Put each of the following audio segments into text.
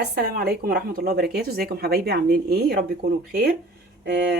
السلام عليكم ورحمة الله وبركاته. ازيكم حبايبي؟ عاملين ايه؟ يا رب يكونوا بخير.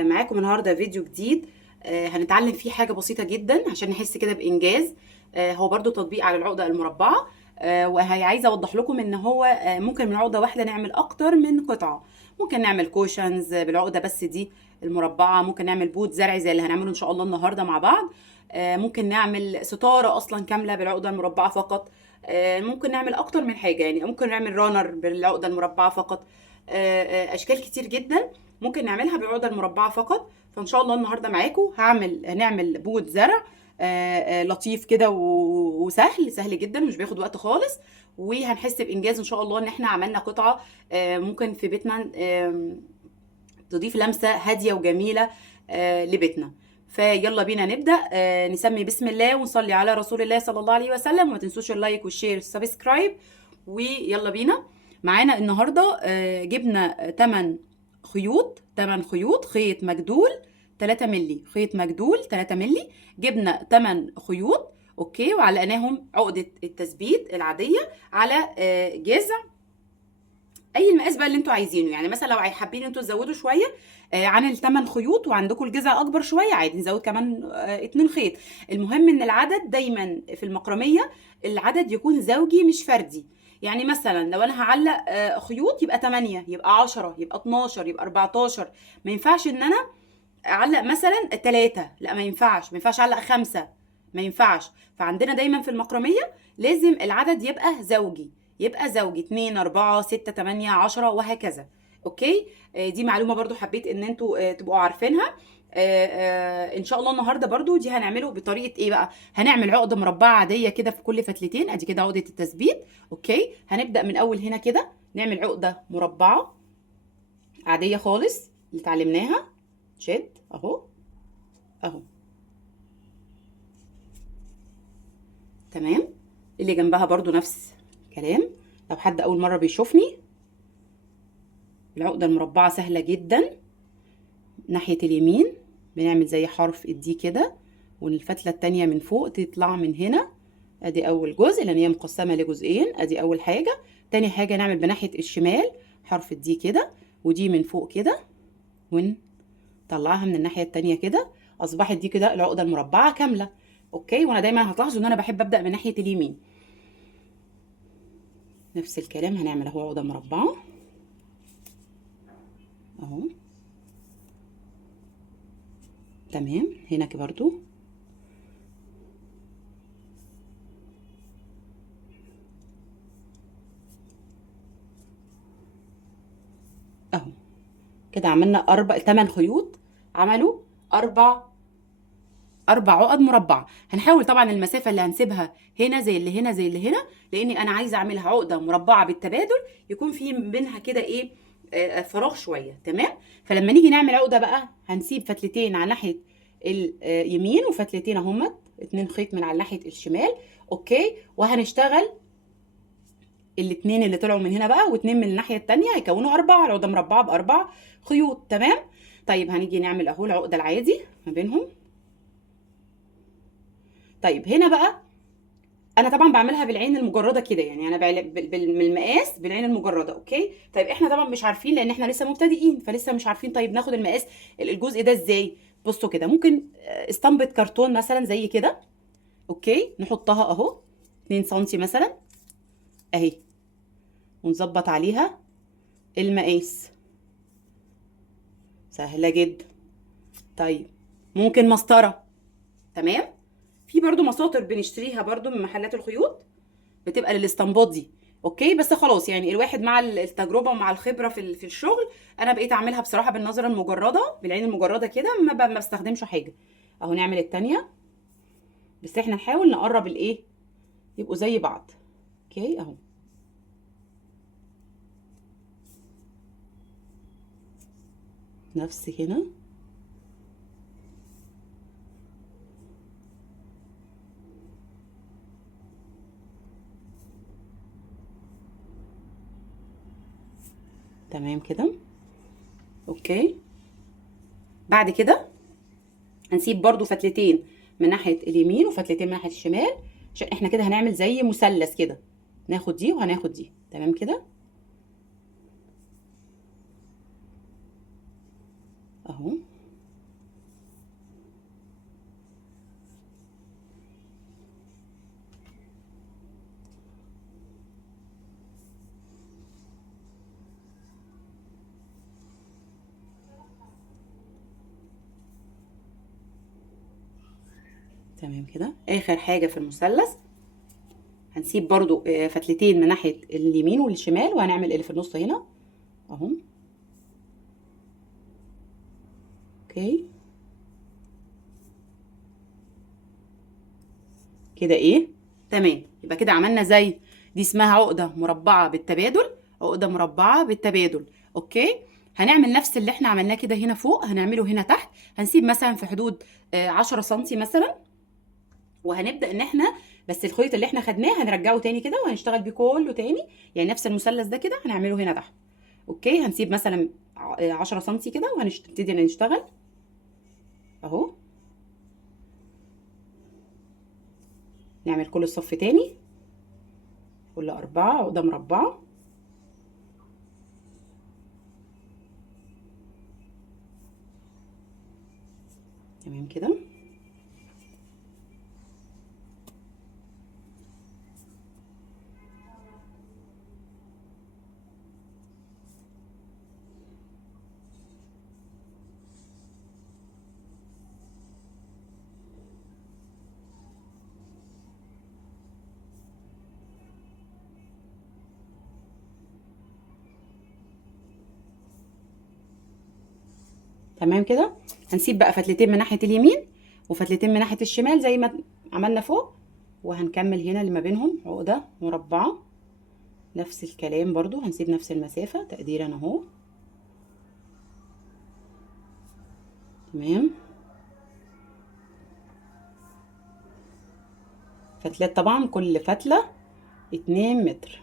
معاكم النهاردة فيديو جديد. هنتعلم فيه حاجة بسيطة جدا عشان نحس كده بإنجاز. هو برضو تطبيق على العقدة المربعة. وهي عايزة اوضح لكم ان هو ممكن من عقدة واحدة نعمل اكتر من قطعة. ممكن نعمل كوشنز بالعقدة بس دي المربعة، ممكن نعمل بوت زرعي زي اللي هنعمله ان شاء الله النهاردة مع بعض. ممكن نعمل ستارة اصلا كاملة بالعقدة المربعة فقط. ممكن نعمل اكتر من حاجه، يعني ممكن نعمل رانر بالعقده المربعه فقط. اشكال كتير جدا ممكن نعملها بالعقده المربعه فقط. فان شاء الله النهارده معاكم هنعمل بوت زرع لطيف كده وسهل سهل جدا، مش بياخد وقت خالص. وهنحس بانجاز ان شاء الله ان احنا عملنا قطعه ممكن في بيتنا تضيف لمسة هادية وجميلة لبيتنا. فيلا بينا نبدأ. نسمي بسم الله ونصلي على رسول الله صلى الله عليه وسلم، وما تنسوش اللايك والشير والسبسكرايب. ويلا بينا. معانا النهاردة جبنا 8 خيوط خيط مجدول 3 ملي، خيط مجدول 3 ملي. جبنا 8 خيوط اوكي، وعلقناهم عقدة التثبيت العادية على جذع اي المقاس بقى اللي انتوا عايزينه. يعني مثلا لو حابين انتوا تزودوا شويه عن الثمان خيوط وعندكم الجزء اكبر شويه، عادي نزود كمان 2 خيط. المهم ان العدد دايما في المكرميه العدد يكون زوجي مش فردي. يعني مثلا لو انا هعلق خيوط يبقى 8، يبقى 10، يبقى 12، يبقى 14. ما ينفعش ان انا اعلق مثلا 3، لا ما ينفعش اعلق 5، ما ينفعش. فعندنا دايما في المكرميه لازم العدد يبقى زوجي، يبقى زوجي 2 4 6 8 10 وهكذا. اوكي. دي معلومه برضو حبيت ان انتوا تبقوا عارفينها. ان شاء الله النهارده برضو دي هنعمله بطريقه ايه بقى. هنعمل عقده مربعه عاديه كده في كل فتلتين، ادي كده عقده التثبيت. اوكي، هنبدا من اول هنا كده نعمل عقده مربعه عاديه خالص اللي اتعلمناها. شد اهو، اهو تمام. اللي جنبها برضو نفس الكلام. لو حد اول مره بيشوفني، العقده المربعه سهله جدا. ناحيه اليمين بنعمل زي حرف الدي كده، والفتله التانية من فوق تطلع من هنا. ادي اول جزء لان هي مقسمه لجزئين، ادي اول حاجه. تاني حاجه نعمل بناحيه الشمال حرف الدي كده، ودي من فوق كده، ونطلعها من الناحيه التانية كده. اصبحت دي كده العقده المربعه كامله. اوكي، وانا دايما هتلاحظوا ان انا بحب ابدا من ناحيه اليمين. نفس الكلام هنعمل اهو عقده مربعه اهو. تمام، هنا كده برضو اهو. كده عملنا 8 خيوط، عملوا اربع عقد مربعه. هنحاول طبعا المسافه اللي هنسيبها هنا زي اللي هنا زي اللي هنا، لاني انا عايزه اعملها عقده مربعه بالتبادل، يكون في بينها كده ايه فراغ شويه. تمام. فلما نيجي نعمل عقده بقى هنسيب فتلتين على ناحيه اليمين وفتلتين اهمت 2 خيط من على ناحيه الشمال. اوكي، وهنشتغل الاتنين اللي طلعوا من هنا بقى واتنين من الناحيه التانية هيكونوا 4 عقده مربعه ب4 خيوط. تمام. طيب هنيجي نعمل اهو العقده العادي ما بينهم. طيب هنا بقى انا طبعا بعملها بالعين المجرده كده، يعني انا بالمقاس بالعين المجرده. اوكي. طيب احنا طبعا مش عارفين لان احنا لسه مبتدئين، فلسه مش عارفين. طيب ناخد المقاس الجزء ده ازاي؟ بصوا كده، ممكن اسطمبه كرتون مثلا زي كده. اوكي، نحطها اهو 2 سنتي مثلا اهي، ونظبط عليها المقاس. سهله جدا. طيب ممكن مسطره. تمام. في برضو مساطر بنشتريها برضو من محلات الخيوط، بتبقى للاستنباط دي. اوكي، بس خلاص يعني الواحد مع التجربه ومع الخبره في الشغل. انا بقيت اعملها بصراحه بالنظره المجرده بالعين المجرده كده، ما بستخدمش حاجه. اهو نعمل التانية، بس احنا نحاول نقرب الايه يبقوا زي بعض. اوكي اهو. نفس هنا. تمام كده. اوكي. بعد كده هنسيب برضو فتلتين من ناحيه اليمين وفتلتين من ناحيه الشمال، عشان احنا كده هنعمل زي مثلث كده. ناخد دي وهناخد دي. تمام كده. اهو. تمام كده. اخر حاجه في المثلث هنسيب برضو فتلتين من ناحيه اليمين والشمال، وهنعمل اللي في النص هنا اهو. اوكي كده ايه تمام. يبقى كده عملنا زي دي اسمها عقده مربعه بالتبادل، عقده مربعه بالتبادل. اوكي. هنعمل نفس اللي احنا عملناه كده هنا فوق، هنعمله هنا تحت. هنسيب مثلا في حدود 10 سنتي مثلا، وهنبدا ان احنا بس الخيط اللي احنا خدناه هنرجعه تاني كده، وهنشتغل بيه كله تاني. يعني نفس المثلث ده كده هنعمله هنا تحت. اوكي. هنسيب مثلا 10 سنتي كده، وهنبتدي نشتغل اهو. نعمل كل الصف تاني، كل 4 عقده مربعه. تمام كده. تمام كده. هنسيب بقى فتلتين من ناحيه اليمين وفتلتين من ناحيه الشمال زي ما عملنا فوق، وهنكمل هنا اللي ما بينهم عقده مربعه. نفس الكلام برضو هنسيب نفس المسافه تقديرا اهو. تمام. فتلات طبعا، كل فتله 2 متر.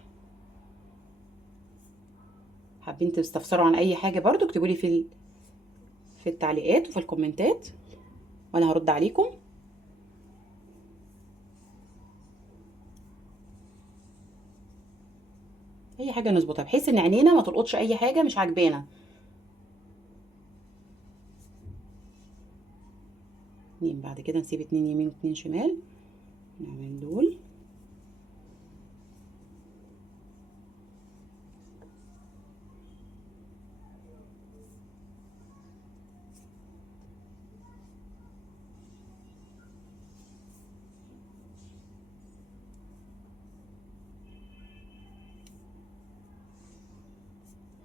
حابين تستفسروا عن اي حاجه برضو اكتبوا لي في التعليقات وفي الكومنتات، وانا هرد عليكم. اي حاجه نظبطها بحيث ان عينينا ما تلقطش اي حاجه مش عاجبانا. اتنين، بعد كده نسيب 2 يمين و2 شمال، نعمل دول.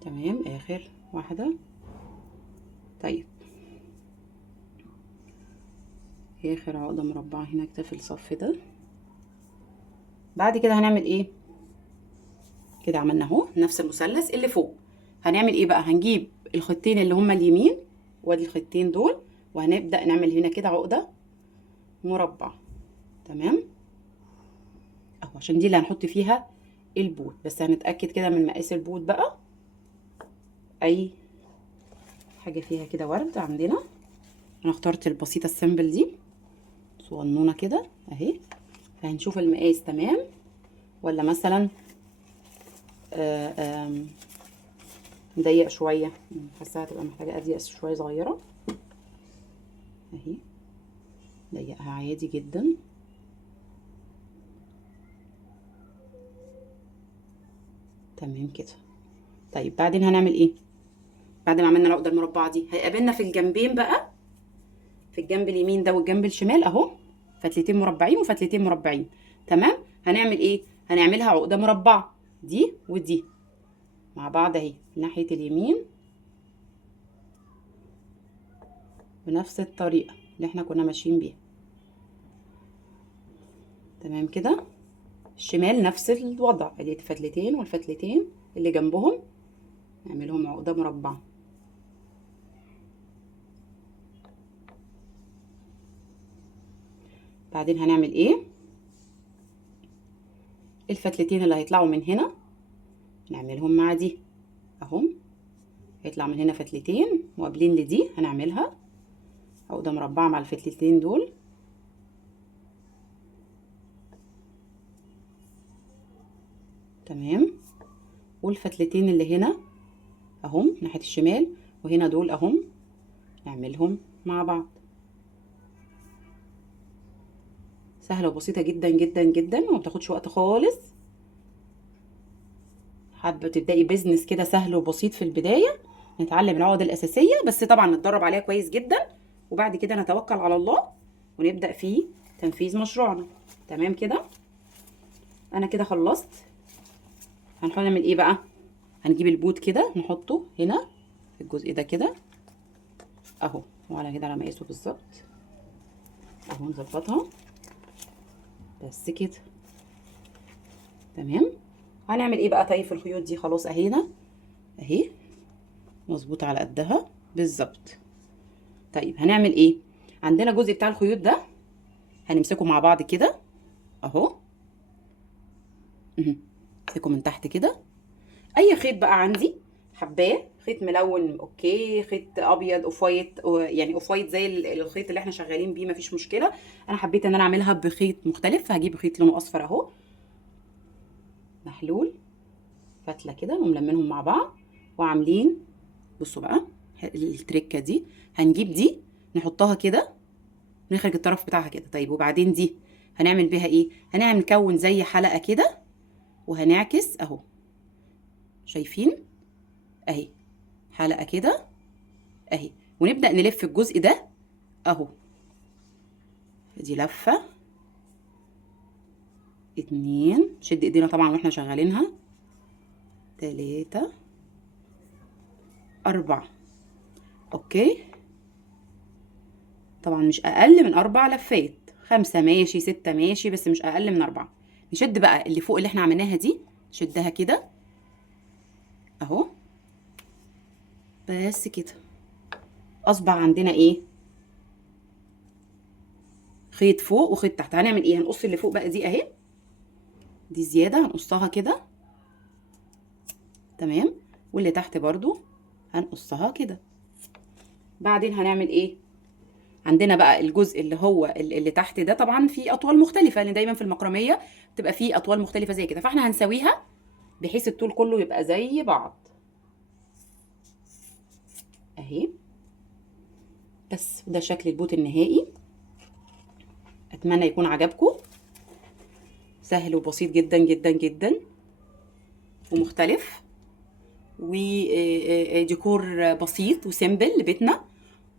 تمام. اخر واحده. طيب اخر عقده مربعه هنا كده في الصف ده. بعد كده هنعمل ايه؟ كده عملنا اهو نفس المثلث اللي فوق. هنعمل ايه بقى؟ هنجيب الخطين اللي هما اليمين، وادي الخطين دول، وهنبدا نعمل هنا كده عقده مربع. تمام اهو، عشان دي اللي هنحط فيها البوت. بس هنتاكد كده من مقاس البوت بقى. اي حاجه فيها كده ورد عندنا. انا اخترت البسيطه السيمبل دي صغنونه كده اهي. فهنشوف المقاس تمام ولا مثلا نضيق شويه. حاساها هتبقى محتاجه اضيق شويه صغيره اهي. ضيقها عادي جدا. تمام كده. طيب بعدين هنعمل ايه؟ بعد ما عملنا العقده المربعه دي هيقابلنا في الجنبين بقى، في الجنب اليمين ده والجنب الشمال اهو فتلتين مربعين وفتلتين مربعين. تمام. هنعمل ايه؟ هنعملها عقده مربعه دي ودي مع بعض اهي ناحيه اليمين بنفس الطريقه اللي احنا كنا ماشيين بيها. تمام كده. الشمال نفس الوضع، ادي الفتلتين والفتلتين اللي جنبهم نعملهم عقده مربعه. بعدين هنعمل ايه؟ الفتلتين اللي هيطلعوا من هنا نعملهم مع دي اهم. هيطلع من هنا فتلتين مقابلين لدي، هنعملها عقده مربعه مع الفتلتين دول. تمام. والفتلتين اللي هنا اهم ناحيه الشمال وهنا دول اهم نعملهم مع بعض. سهله وبسيطه جدا جدا جدا وما بتاخدش وقت خالص. حابه تبداي بيزنس كده سهل وبسيط في البدايه، نتعلم العقد الاساسيه بس طبعا نتدرب عليها كويس جدا، وبعد كده نتوكل على الله ونبدا في تنفيذ مشروعنا. تمام كده. انا كده خلصت. هنعمل ايه بقى؟ هنجيب البوت كده نحطه هنا في الجزء ده كده اهو، وعلى كده على مقاسه بالظبط اهو، نظبطها بس كده. تمام. هنعمل ايه بقى؟ طيب في الخيوط دي خلاص اهينا اهي مظبوطه على قدها بالظبط. طيب هنعمل ايه؟ عندنا الجزء بتاع الخيوط ده هنمسكه مع بعض كده اهو، امسكه من تحت كده. اي خيط بقى عندي حباه، خيط ملون اوكي، خيط ابيض اوف وايت، يعني اوف وايت زي الخيط اللي احنا شغالين بيه مفيش مشكله. انا حبيت ان انا اعملها بخيط مختلف، فهجيب خيط لونه اصفر اهو محلول فتله كده، وملمنهم مع بعض وعاملين. بصوا بقى التركه دي، هنجيب دي نحطها كده ونخرج الطرف بتاعها كده. طيب وبعدين دي هنعمل بيها ايه؟ هنعمل نكون زي حلقه كده وهنعكس اهو، شايفين اهي حلقه كده اهي، ونبدا نلف الجزء ده اهو. دي لفه 2، شد ايدينا طبعا واحنا شغالينها، 3 4 اوكي. طبعا مش اقل من 4 لفات، 5 ماشي 6 ماشي، بس مش اقل من 4. نشد بقى اللي فوق اللي احنا عملناها دي، شدها كده اهو بس كده. اصبح عندنا ايه؟ خيط فوق وخيط تحت. هنعمل ايه؟ هنقص اللي فوق بقى دي اهي، دي زياده هنقصها كده تمام، واللي تحت برضو هنقصها كده. بعدين هنعمل ايه؟ عندنا بقى الجزء اللي هو اللي تحت ده طبعا فيه اطوال مختلفه، لان دايما في المكرميه بتبقى فيه اطوال مختلفه زي كده، فاحنا هنسويها بحيث الطول كله يبقى زي بعض اهي. بس ده شكل البوت النهائي. اتمنى يكون عجبكم. سهل وبسيط جدا جدا جدا ومختلف، وديكور بسيط وسيمبل لبيتنا،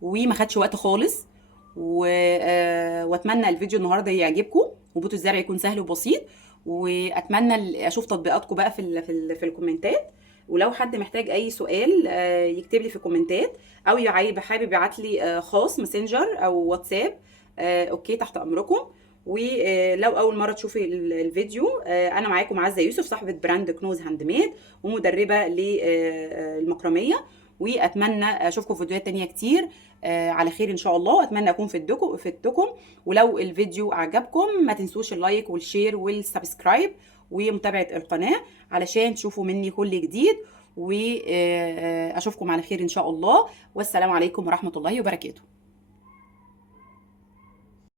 وما خدش وقت خالص. واتمنى الفيديو النهارده يعجبكم، وبوت الزرع يكون سهل وبسيط. واتمنى اشوف تطبيقاتكم بقى في الكومنتات. ولو حد محتاج اي سؤال يكتب لي في الكومنتات، او حابب يبعت لي خاص ماسنجر او واتساب، اوكي تحت امركم. ولو اول مره تشوفي الفيديو، انا معاكم عزه يوسف، صاحبه براند كنوز هاند ميد ومدربه للمكرميه. واتمنى اشوفكم في فيديوهات تانية كتير على خير ان شاء الله. واتمنى اكون فدتكم. ولو الفيديو عجبكم ما تنسوش اللايك والشير والسبسكرايب ومتابعه القناه علشان تشوفوا مني كل جديد. واشوفكم على خير ان شاء الله، والسلام عليكم ورحمه الله وبركاته.